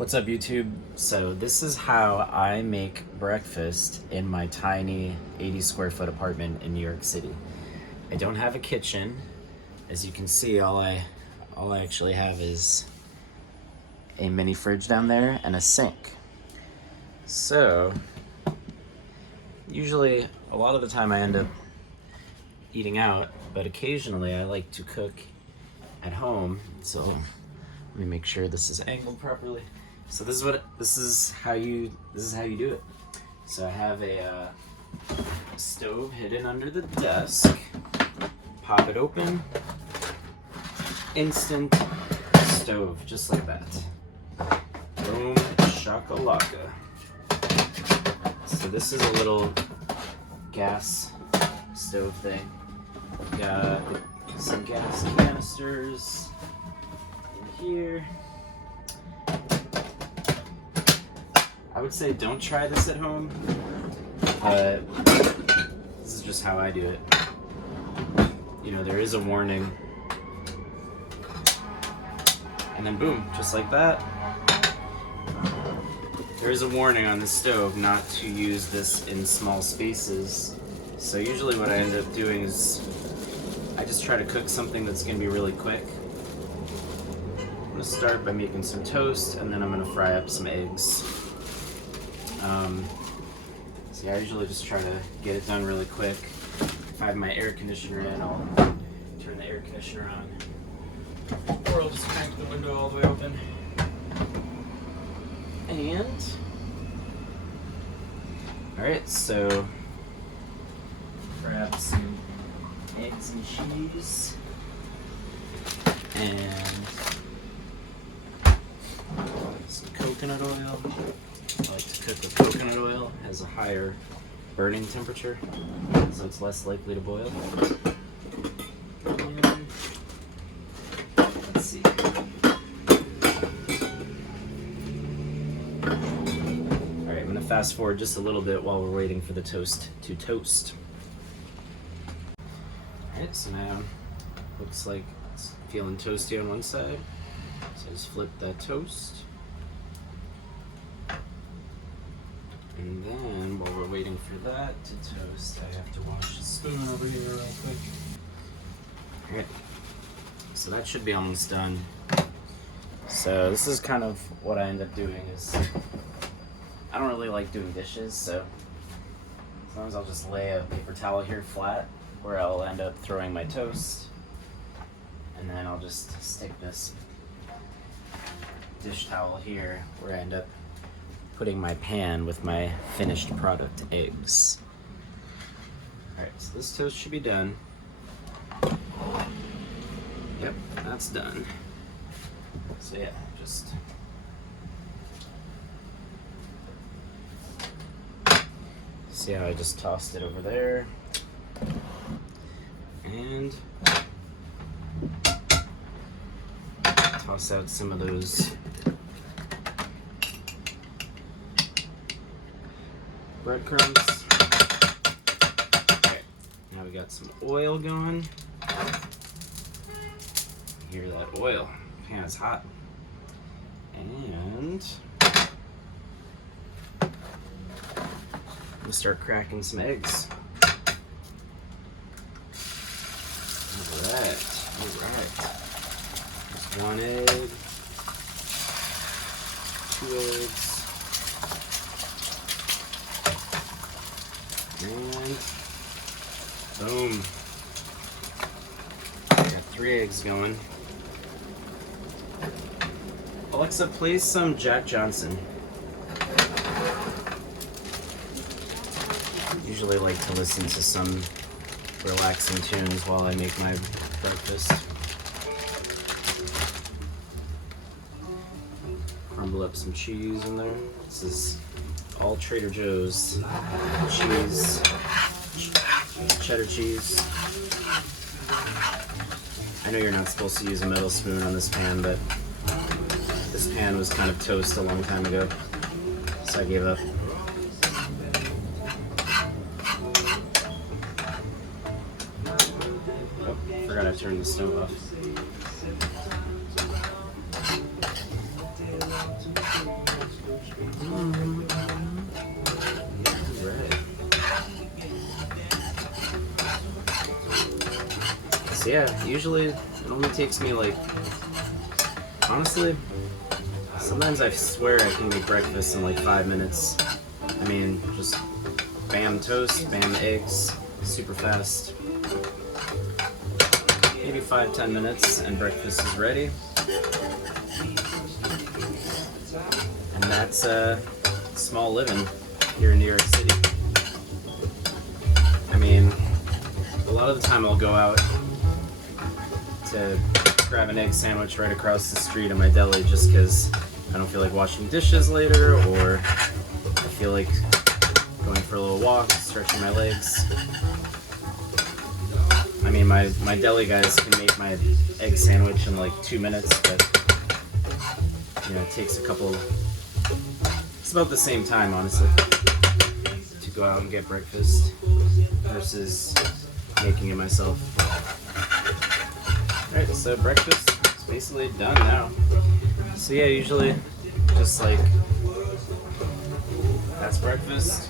What's up, YouTube? So this is how I make breakfast in my tiny 80 square foot apartment in New York City. I don't have a kitchen. As you can see, all I actually have is a mini fridge down there and a sink. So usually a lot of the time I end up eating out, but occasionally I like to cook at home. So let me make sure this is angled properly. So this is how you do it. So I have a stove hidden under the desk. Pop it open. Instant stove, just like that. Boom, shakalaka. So this is a little gas stove thing. Got some gas canisters in here. I would say don't try this at home, but this is just how I do it. You know, there is a warning. And then boom, just like that. There is a warning on the stove not to use this in small spaces. So usually what I end up doing is I just try to cook something that's gonna be really quick. I'm gonna start by making some toast, and then I'm gonna fry up some eggs. So yeah, I usually just try to get it done really quick. If I have my air conditioner in, I'll turn the air conditioner on. Or I'll just crank the window all the way open. And, alright, so grab some eggs and cheese. And some coconut oil. I like to cook with coconut oil. It has a higher burning temperature, so it's less likely to boil. And let's see. Alright, I'm going to fast forward just a little bit while we're waiting for the toast to toast. Alright, so now looks like it's feeling toasty on one side. So just flip that toast. And then, while we're waiting for that to toast, I have to wash the spoon over here real quick. Alright, so that should be almost done. So this is kind of what I end up doing is, I don't really like doing dishes, so sometimes I'll just lay a paper towel here flat, where I'll end up throwing my toast, and then I'll just stick this dish towel here, where I end up putting my pan with my finished product eggs. Alright, so this toast should be done. Yep, that's done. So yeah, just see how I just tossed it over there. And toss out some of those breadcrumbs. Okay, now we got some oil going. Hear that oil? Man, it's hot. And I'm gonna start cracking some eggs. Alright. Just one egg, 2 eggs. And boom. I got 3 eggs going. Alexa, play some Jack Johnson. I usually like to listen to some relaxing tunes while I make my breakfast. Crumble up some cheese in there. This is all Trader Joe's cheese, cheddar cheese. I know you're not supposed to use a metal spoon on this pan, but this pan was kind of toast a long time ago, so I gave up. Oh, forgot I turned the stove off. Right. So yeah, usually it only takes me like, honestly, sometimes I swear I can make breakfast in like 5 minutes. I mean, just bam toast, bam eggs, super fast. Maybe 5-10 minutes and breakfast is ready. And that's small living here in New York City. I mean, a lot of the time I'll go out to grab an egg sandwich right across the street at my deli just because I don't feel like washing dishes later, or I feel like going for a little walk, stretching my legs. I mean, my deli guys can make my egg sandwich in like 2 minutes, but you know, it takes a couple. It's about the same time, honestly, to go out and get breakfast versus making it myself. Alright, so breakfast is basically done now. So yeah, usually just like, that's breakfast.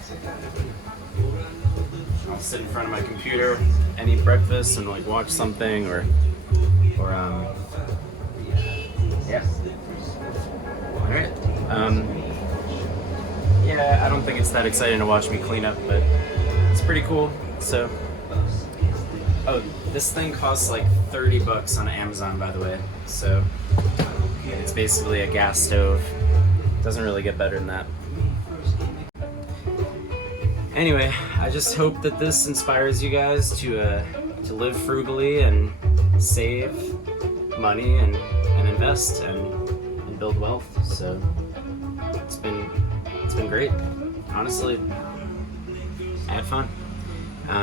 I'll sit in front of my computer and eat breakfast and like watch something or yeah. Alright. Yeah, I don't think it's that exciting to watch me clean up, but it's pretty cool. So, oh, this thing costs like $30 on Amazon, by the way. So, it's basically a gas stove. Doesn't really get better than that. Anyway, I just hope that this inspires you guys to live frugally and save money and invest and build wealth. So it's been great. Honestly, I had fun.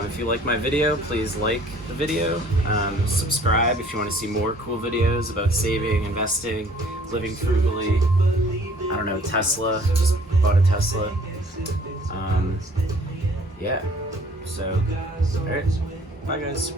If you like my video, please like the video. Subscribe if you want to see more cool videos about saving, investing, living frugally. I don't know, Tesla. Just bought a Tesla. Yeah. So, alright. Bye, guys.